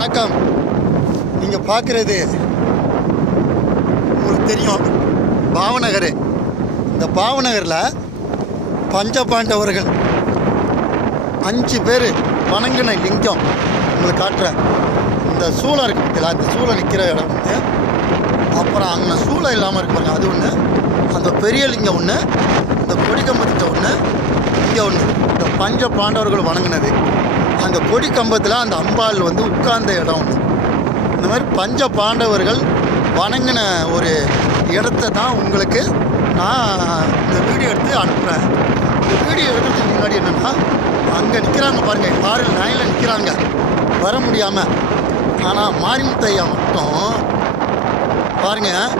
வணக்கம். நீங்கள் பார்க்குறது உங்களுக்கு தெரியும், பாவநகர். இந்த பாவநகரில் பஞ்சபாண்டவர்கள் 5 பேர் வணங்கின லிங்கம் உங்களுக்கு காட்டுறேன். இந்த சூளை இருக்குது பார்த்தீங்களா, இந்த சூளை நிற்கிற இடம் ஒன்று, அப்புறம் அங்கே சூளை இல்லாமல் இருக்கு பாருங்க, அது ஒன்று. அந்த பெரிய லிங்கம் ஒன்று, இந்த கொடிக்கம்பத்திட்ட ஒன்று, இங்கே ஒன்று. இந்த பஞ்ச பாண்டவர்கள் வணங்கினது அந்த கொடி கம்பத்தில் அந்த அம்பாள் உட்கார்ந்த இடம் ஒன்று. இந்த மாதிரி பஞ்ச பாண்டவர்கள் வணங்கின ஒரு இடத்த தான் உங்களுக்கு நான் இந்த வீடியோ எடுத்து அனுப்புகிறேன். இந்த வீடியோ எடுக்கிறதுக்கு முன்னாடி என்னென்னா, அங்கே நிற்கிறாங்க பாருங்கள், காரில் லைனில் நிற்கிறாங்க வர முடியாமல். ஆனால் மாரிமுத்தையா மட்டும் பாருங்கள்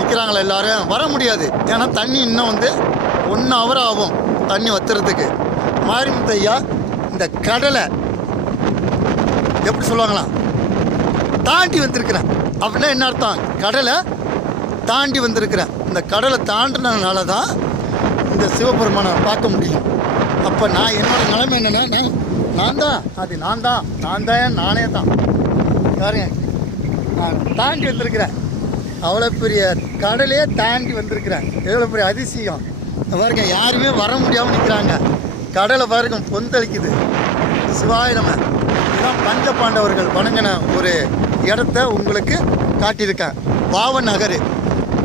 நிற்கிறாங்களா, எல்லோரும் வர முடியாது. ஏன்னா தண்ணி இன்னும் 1 ஹவர் ஆகும் தண்ணி வத்துறதுக்கு. மாரிமுத்தையா இந்த கடலை எப்படி சொல்லுவாங்களா, தாண்டி வந்திருக்கிறேன் அப்படின்னா என்ன அர்த்தம்? கடலை தாண்டி வந்திருக்கிறேன். இந்த கடலை தாண்டினதுனால தான் இந்த சிவபெருமானை பார்க்க முடியும். அப்போ நான் என்னோடய நிலைமை என்னென்னா, நான் தான் நானே தான் பாருங்க, நான் தாண்டி வந்திருக்கிறேன். அவ்வளோ பெரிய கடலையே தாண்டி வந்திருக்கிறேன். எவ்வளோ பெரிய அதிசயம் பாருங்க. யாருமே வர முடியாமல் நிற்கிறாங்க. கடலை பாருங்க பொந்தளிக்குது. சிவாயிரம இதுதான் பஞ்ச பாண்டவர்கள் வணங்கின ஒரு இடத்த உங்களுக்கு காட்டியிருக்கேன். பாவநகர்,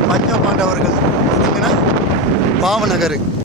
பஞ்ச பாண்டவர்கள் வணங்கின பாவநகர்.